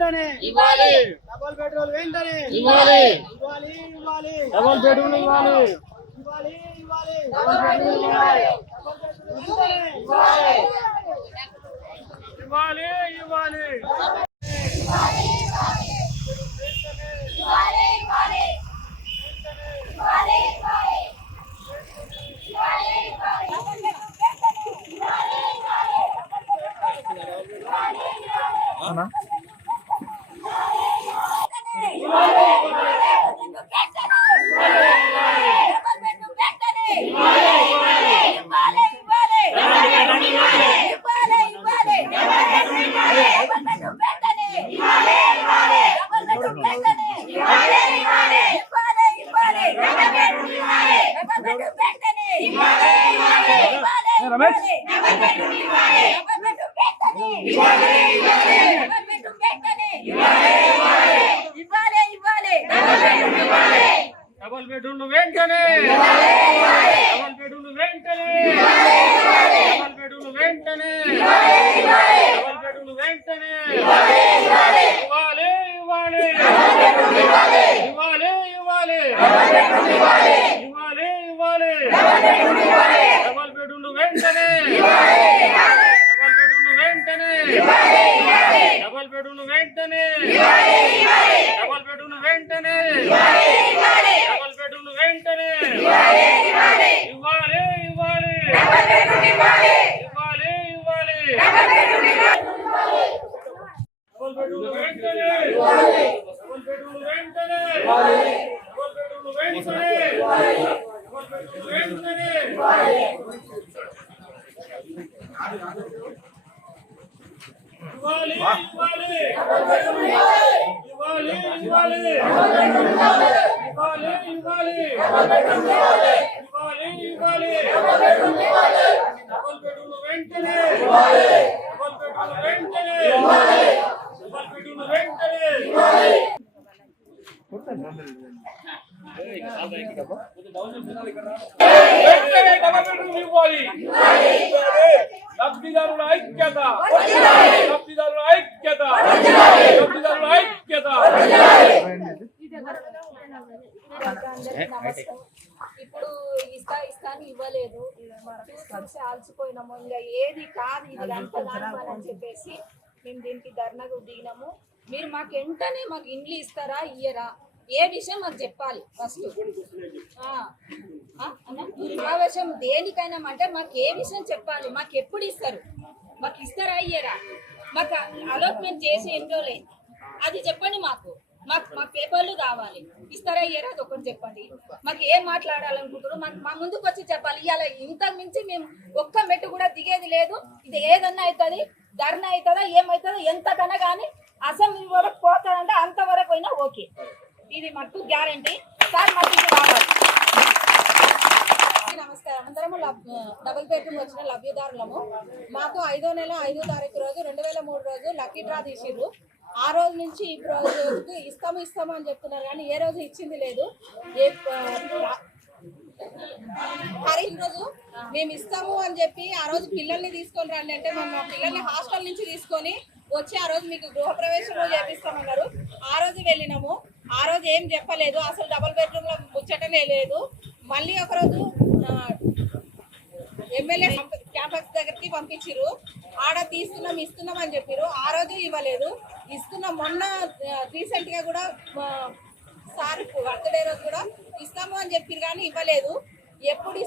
వెంటనే ఇవ్వాలి, double bedroom వెంటనే ఇవ్వాలి, ఇవ్వాలి ఇవ్వాలి డబుల్ బెడ్రూమ్ ఇవ్వాలి, ఇవ్వాలి ఇవ్వాలి డబుల్ బెడ్రూమ్ ఇవ్వాలి, ఇవ్వాలి ఇవ్వాలి, ఇవ్వాలి. అవునా? రమేష్ డబుల్ బెడ్రూమ్ వెంటనే, డబుల్ బెడ్రూమ్ వెంటనే, డబుల్ బెడ్రూమ్ వెంటనే, డబుల్ బెడ్రూమ్ వెంటనే, ఇవ్వాలి ఇవ్వాలి, ఇవ్వాలి ఇవ్వాలి, ఇవ్వాలి ఇవ్వాలి, డబుల్ బెడ్రూమ్ వెంటనే, డబుల్ బెడ్రూమ్ వెంటనే, డబుల్ బెడ్రూమ్ వెంటనే, డబుల్ బెడ్రూమ్ వెంటనే, డబుల్ బెడ్రూమ్ వెంటనే, ఇవ్వాలి ఇవ్వాలి, ఇవ్వాలి ఇవ్వాలి, డబుల్ బెడ్రూమ్ వెంటనే, డబుల్ బెడ్రూమ్ వెంటనే, డబుల్ బెడ్రూమ్ వెంటనే, డబుల్ బెడ్రూమ్ వెంటనే, ఇవ్వాలి ఇవ్వాలి, ఇవ్వాలి ఇవ్వాలి, ఇవ్వాలి ఇవ్వాలి, ఇవ్వాలి ఇవ్వాలి, డబుల్ బెడ్రూమ్ వెంటనే, డబుల్ బెడ్రూమ్ వెంటనే, డబుల్ బెడ్రూమ్ వెంటనే, వెంటనే డబుల్ బెడ్రూమ్ ఇవ్వాలి. లబ్ధిదారుల ఐక్యత, లబ్ధిదారుల ఐక్యత, లబ్ధిదారుల ఐక్యత. ఇప్పుడు ఇస్తాను ఇవ్వలేదు, చూసి ఆల్చిపోయినాము. ఇంకా ఏది కాదు ఇది అని చెప్పేసి మేము దీనికి ధర్నాకు దిగినాము. మీరు మాకు వెంటనే మాకు ఇండ్లు ఇస్తారా ఇయ్యరా, ఏ విషయం మాకు చెప్పాలి ఫస్ట్. సమావేశం దేనికైనా అంటే మాకు ఏ విషయం చెప్పాలి, మాకు ఎప్పుడు ఇస్తారు, మాకు ఇస్తారా ఇయ్యరా, మాకు అలాట్మెంట్ చేసి ఎన్ని రోజులే అది చెప్పండి. మాకు మా పేపర్లు కావాలి, ఇస్తారా ఇయ్యరా అది ఒకటి చెప్పండి. మాకు ఏం మాట్లాడాలనుకుంటారు మా ముందుకు వచ్చి చెప్పాలి. ఇవాళ ఇంత మించి మేము ఒక్క మెట్టు కూడా దిగేది లేదు. ఇది ఏదన్నా అవుతుంది, ధర్నా అవుతుందా ఏమవుతుందో ఎంతకన్నా కానీ అసెంబ్లీ వరకు పోతాడంటే అంతవరకు అయినా ఓకే. ఇది మట్టు గ్యారంటీ సార్. మాకు ఇది కావాలి. నమస్కారం. అందరము డబుల్ బెడ్రూమ్ వచ్చిన లబ్ధిదారులము. మాకు 5వ నెల 5వ తారీఖు రోజు 2003 రోజు లక్కీ డ్రా తీసిర్రు. ఆ రోజు నుంచి ఈ రోజుకి ఇస్తాము అని చెప్తున్నారు కానీ ఏ రోజు ఇచ్చింది లేదు. రోజు మేము ఇస్తాము అని చెప్పి ఆ రోజు పిల్లల్ని తీసుకొని రండి అంటే మేము మా పిల్లల్ని హాస్టల్ నుంచి తీసుకొని వచ్చి ఆ రోజు మీకు గృహప్రవేశం చేపిస్తామన్నారు. ఆ రోజు వెళ్ళినాము. ఆ రోజు ఏం చెప్పలేదు, అసలు డబుల్ బెడ్రూమ్ లో ముచ్చటనే లేదు. మళ్ళీ ఒకరోజు ఎమ్మెల్యే క్యాంపస్ దగ్గరికి పంపించారు. ఆడ ఇస్తున్నాం అని చెప్పారు. ఆ రోజు ఇవ్వలేదు. ఇస్తున్నాం. మొన్న రీసెంట్ గా కూడా సార్ బర్త్డే రోజు కూడా ఇస్తాము అని చెప్పారు కానీ ఇవ్వలేదు. ఎప్పుడు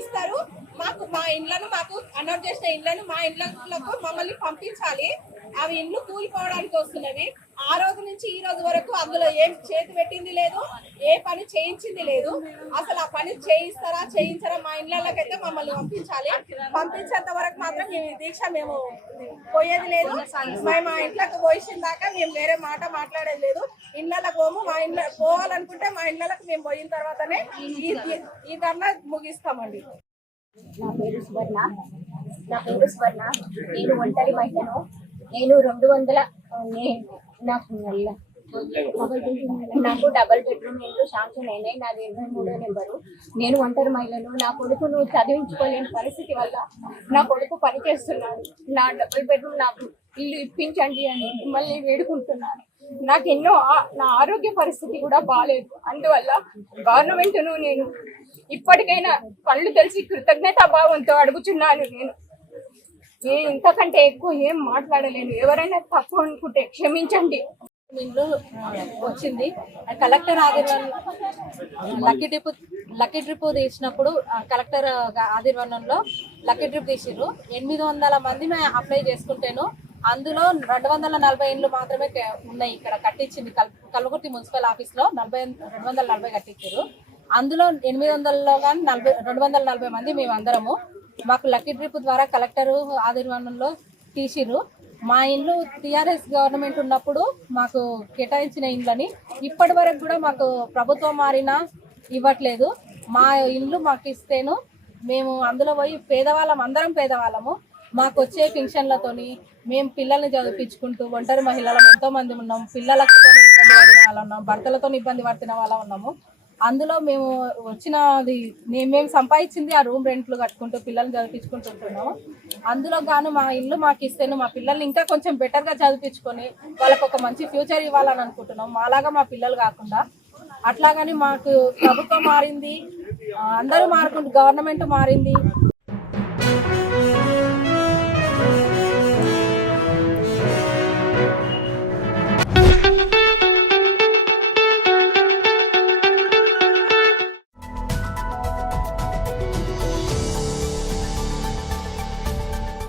ఇస్తారు మాకు మా ఇండ్లను, మాకు అనౌన్స్ చేసిన ఇండ్లను మా ఇండ్లకు మమ్మల్ని పంపించాలి. అవి ఇండ్లు కూలిపోవడానికి వస్తున్నవి. ఆ రోజు నుంచి ఈ రోజు వరకు అందులో ఏం చేతి పెట్టింది లేదు, ఏ పని చేయించింది లేదు. అసలు ఆ పని చేయించరా మా ఇండ్లకైతే మమ్మల్ని పంపించాలి. పంపించేంత వరకు మాత్రం మేము దీక్ష మేము పోయేది లేదు. మేము మా ఇంట్లోకి పోయిన దాకా మేము వేరే మాట మాట్లాడేది లేదు. ఇళ్ళకి పోము. మా ఇంట్లో పోవాలనుకుంటే మా ఇళ్ళకి మేము పోయిన తర్వాతనే ఈ ధర్నా ముగిస్తామండి. నా పేరు స్వర్ణ. నేను ఒంటరి మహిళను. నేను 200 నాకు నాకు డబుల్ బెడ్రూమ్ ఇల్లు శాంక్షన్ అయినాయి. నాది 23వ నెంబరు. నేను ఒంటరి మహిళను. నా కొడుకును చదివించుకోలేని పరిస్థితి వల్ల నా కొడుకు పని చేస్తున్నాడు. నా డబుల్ బెడ్రూమ్ నాకు ఇల్లు ఇప్పించండి అని మిమ్మల్ని వేడుకుంటున్నాను. నాకు నా ఆరోగ్య పరిస్థితి కూడా బాగాలేదు. అందువల్ల గవర్నమెంట్ను నేను ఇప్పటికైనా కళ్ళు తెలిసి కృతజ్ఞతాభావంతో అడుగుతున్నాను. నేను ఇంతకంటే ఎక్కువ ఏం మాట్లాడలేను. ఎవరైనా తప్పు అనుకుంటే క్షమించండి. ఇల్లు వచ్చింది. కలెక్టర్ ఆదివారం లక్కీ ట్రిప్ తీసినప్పుడు కలెక్టర్ ఆదివారంలో లక్కీ ట్రిప్ తీసిర్రు. 800 మంది మేము అప్లై చేసుకుంటేను అందులో 240 ఇండ్లు మాత్రమే ఉన్నాయి. ఇక్కడ కట్టించింది కల్వకుర్తి మున్సిపల్ ఆఫీస్లో 240 కట్టించారు. అందులో 800లో కానీ 240 మంది మేము అందరము. మాకు లక్కీ ట్రిప్ ద్వారా కలెక్టర్ ఆదివారంలో తీసిర్రు. మా ఇండ్లు టీఆర్ఎస్ గవర్నమెంట్ ఉన్నప్పుడు మాకు కేటాయించిన ఇండ్లని ఇప్పటి వరకు కూడా మాకు ప్రభుత్వం మారినా ఇవ్వట్లేదు. మా ఇండ్లు మాకు ఇస్తేను మేము అందులో పోయి అందరం పేదవాళ్ళము. మాకు వచ్చే పెన్షన్లతోని మేము పిల్లల్ని చదివించుకుంటూ ఒంటరి మహిళలు ఎంతో మంది ఉన్నాం. పిల్లలతో ఇబ్బంది పడిన వాళ్ళు ఉన్నాం, భర్తలతో ఇబ్బంది పడుతున్న వాళ్ళ ఉన్నాము. అందులో మేము వచ్చినది మేము సంపాదించింది ఆ రూమ్ రెంట్లు కట్టుకుంటూ పిల్లల్ని చదివించుకుంటుంటున్నాము. అందులో గాను మా ఇల్లు మాకు ఇస్తేను మా పిల్లల్ని ఇంకా కొంచెం బెటర్గా చదివించుకొని వాళ్ళకు ఒక మంచి ఫ్యూచర్ ఇవ్వాలని అనుకుంటున్నాం. మాలాగా మా పిల్లలు కాకుండా అట్లాగని మాకు ప్రభుత్వం మారింది, అందరూ మారుకుంటూ గవర్నమెంట్ మారింది.